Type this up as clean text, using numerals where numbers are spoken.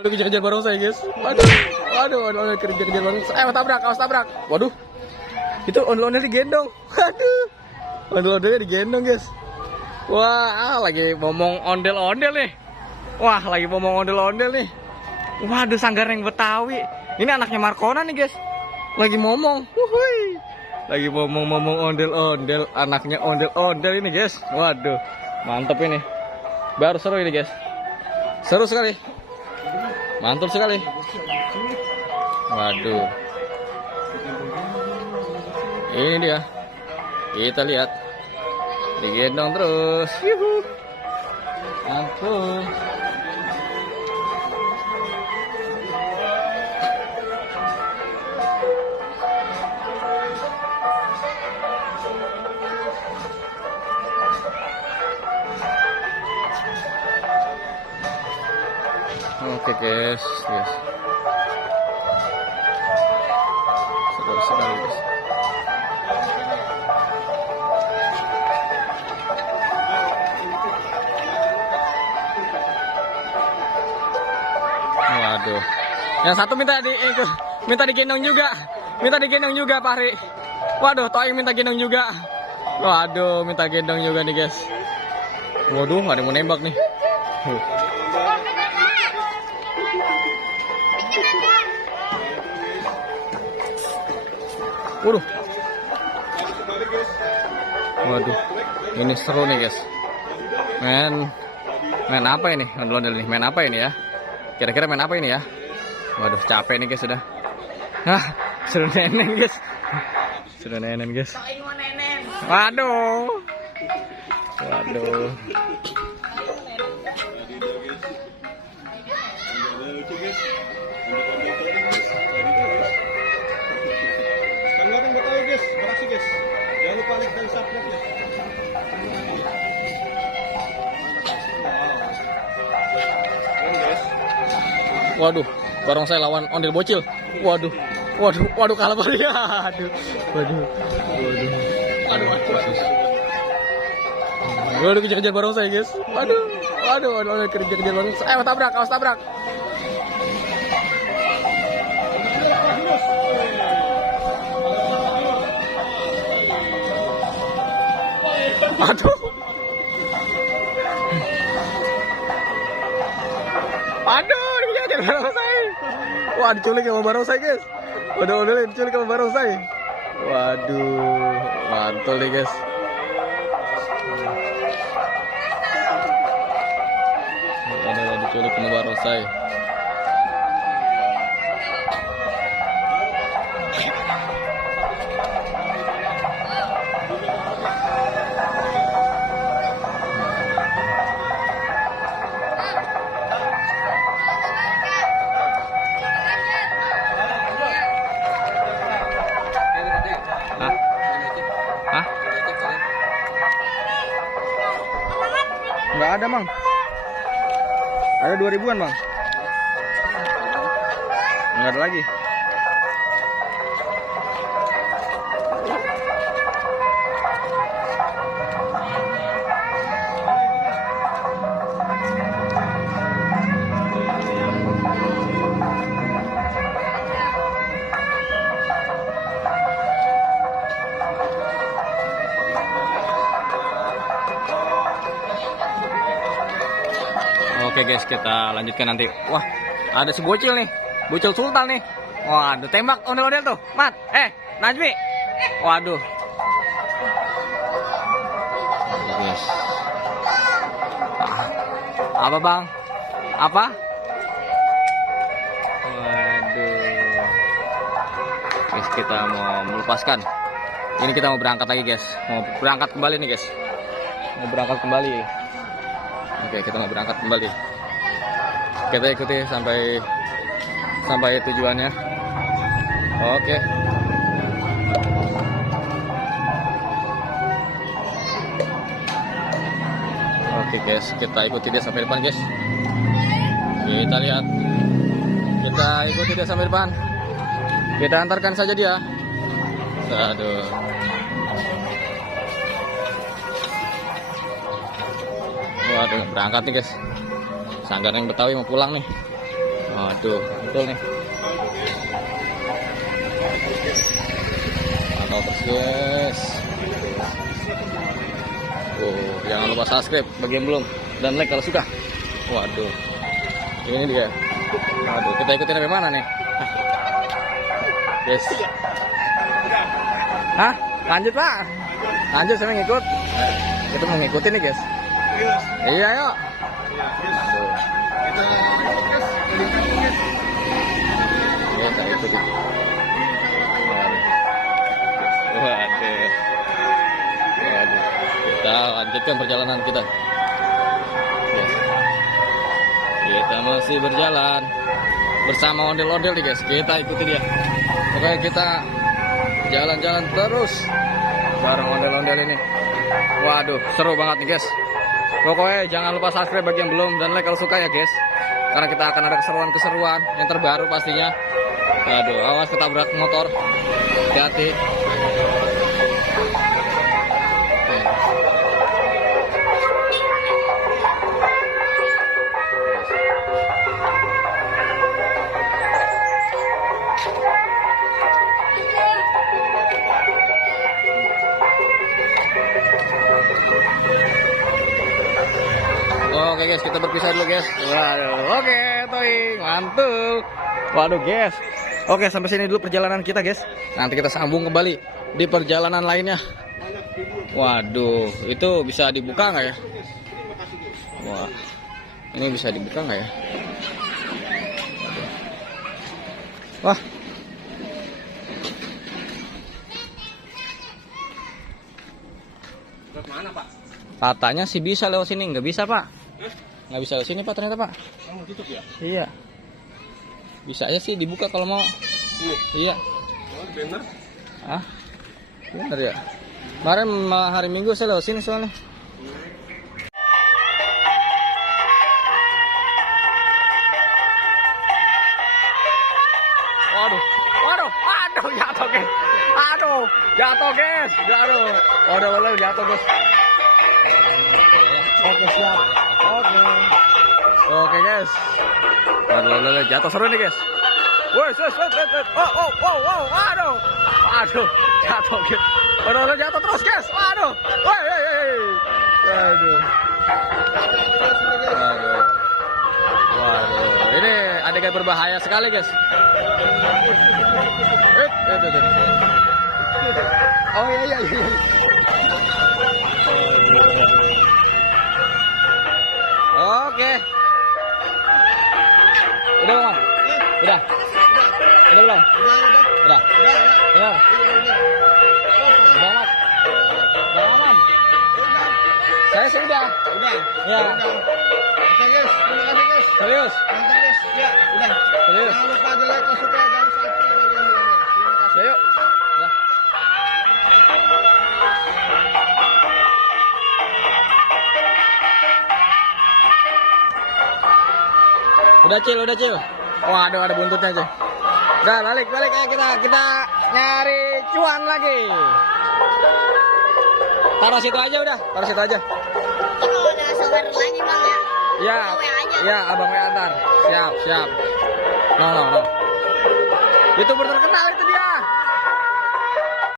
Waduh, kejar-kejar barongsai guys. Waduh, kejar-kejar barongsai. Tabrak, awas tabrak. Waduh, itu ondel-ondel digendong. Waduh, ondel-ondelnya digendong guys. Wah, lagi ngomong ondel-ondel nih. Wah, lagi ngomong ondel-ondel nih. Waduh, Sanggarneng Betawi. Ini anaknya Markona nih guys. Lagi ngomong. Wuhui. Lagi ngomong ondel-ondel. Anaknya ondel-ondel ini guys. Waduh, mantep ini. Baru seru ini guys. Seru sekali. Mantul sekali. Waduh. Ini dia. Kita lihat. Digendong terus. Yuhu. Mantul. Oke guys, seru sekali guys. Waduh, yang satu minta digendong juga, Pak Hari. Waduh, Toing minta gendong juga. Waduh, minta gendong juga nih guys. Waduh, ada yang mau nembak nih. Waduh, ini seru nih guys. Main apa ini? Ondel-ondel nih. Main apa ini ya? Kira-kira main apa ini ya? Waduh, capek nih guys sudah. Hah, seru nenen guys. Seru nenen guys. Waduh. Sanggarneng Betawi guys, beraksi guys. Jangan lupa like dan subscribe ya. Waduh, barongsai lawan ondel bocil. Waduh, kalah Bari. Waduh, kejar-kejar barongsai guys. Waduh, kejar-kejar barongsai. Tabrak, awas tabrak. Aduh, dikejar barongsai. Wah, diculik sama barongsai guys. Ondel-ondel diculik sama barongsai. Waduh, mantul nih guys. Ondel diculik sama barongsai. Nggak ada, Mang. Ada 2000-an, Mang. Nggak ada lagi. Oke guys, kita lanjutkan nanti. Wah, ada si bocil nih, bocil sultan nih. Waduh, tembak ondel-ondel tuh, Mat. Najmi. Waduh. Guys. Apa bang? Apa? Waduh. Guys, kita mau melepaskan. Ini kita mau berangkat lagi guys. Mau berangkat kembali nih guys. Mau berangkat kembali. Oke, kita mau berangkat kembali. Kita ikuti sampai tujuannya. Oke. Oke guys, kita ikuti dia sampai depan guys. Kita lihat. Kita ikuti dia sampai depan. Kita antarkan saja dia. Aduh. Waduh, berangkat nih guys. Sanggarneng Betawi mau pulang nih. Waduh, betul nih. Mantap terus guys. Oh, jangan lupa subscribe bagi yang belum dan like kalau suka. Waduh, ini dia. Waduh, kita ikutin sampai mana nih? Guys. Hah? Lanjut pak? Lanjut, saya ngikut. Kita mau ngikutin nih guys. Iya yuk. Aduh. Kita ikutin. Waduh. Waduh. Kita lanjutkan perjalanan kita. Yes. Kita masih berjalan bersama ondel-ondel nih guys. Kita ikuti dia. Pokoknya kita jalan-jalan terus bareng ondel-ondel ini. Waduh, seru banget nih guys. Pokoknya jangan lupa subscribe bagi yang belum dan like kalau suka ya guys. Karena kita akan ada keseruan-keseruan yang terbaru pastinya. Aduh, awas ketabrak motor. Hati-hati. Oke guys, kita berpisah dulu guys. Waduh, oke, toing, mantul. Waduh guys. Oke, sampai sini dulu perjalanan kita guys. Nanti kita sambung kembali di perjalanan lainnya. Waduh, itu bisa dibuka nggak ya? Wah, ini bisa dibuka nggak ya? Wah. Mana Pak? Katanya sih bisa lewat sini, nggak bisa pak. Nggak bisa lewat sini pak ternyata pak. Kamu tutup ya? Iya. Bisa aja sih dibuka kalau mau. Iya. Oh, bener. Ah, bener ya. Kemarin hari Minggu saya lewat sini soalnya. Waduh, waduh, aduh jatuh guys. Aduh, jatuh guys. Aduh, waduh, jatuh guys. Oke siap. Oke. Oke guys. Waduh, jatuh seru nih guys. Woi, oh, aduh, aduh, jatuh guys. Waduh, jatuh terus guys. Aduh, woi, aduh, aduh, waduh, ini adegan berbahaya sekali guys. Oh iya. Oke. Udah belum? Udah. Udah belum? Udah. Ya. Udah aman. Udah aman. Saya sudah. Udah. Ya. Oke guys, terima kasih guys. Serius? Mantap guys. Ya, udah. Serius? Jangan lupa di like, suka dan subscribe bagi yang belum. Terima kasih. Ya, yuk. Ya. Udah cil. Waduh, ada buntutnya aja. Udah, balik ya kita nyari cuan lagi. Taruh situ aja udah, taruh situ aja. Kalau ada sawer lagi bang ya? Ya, Abang ya abang antar. Siap. No. Youtuber terkenal.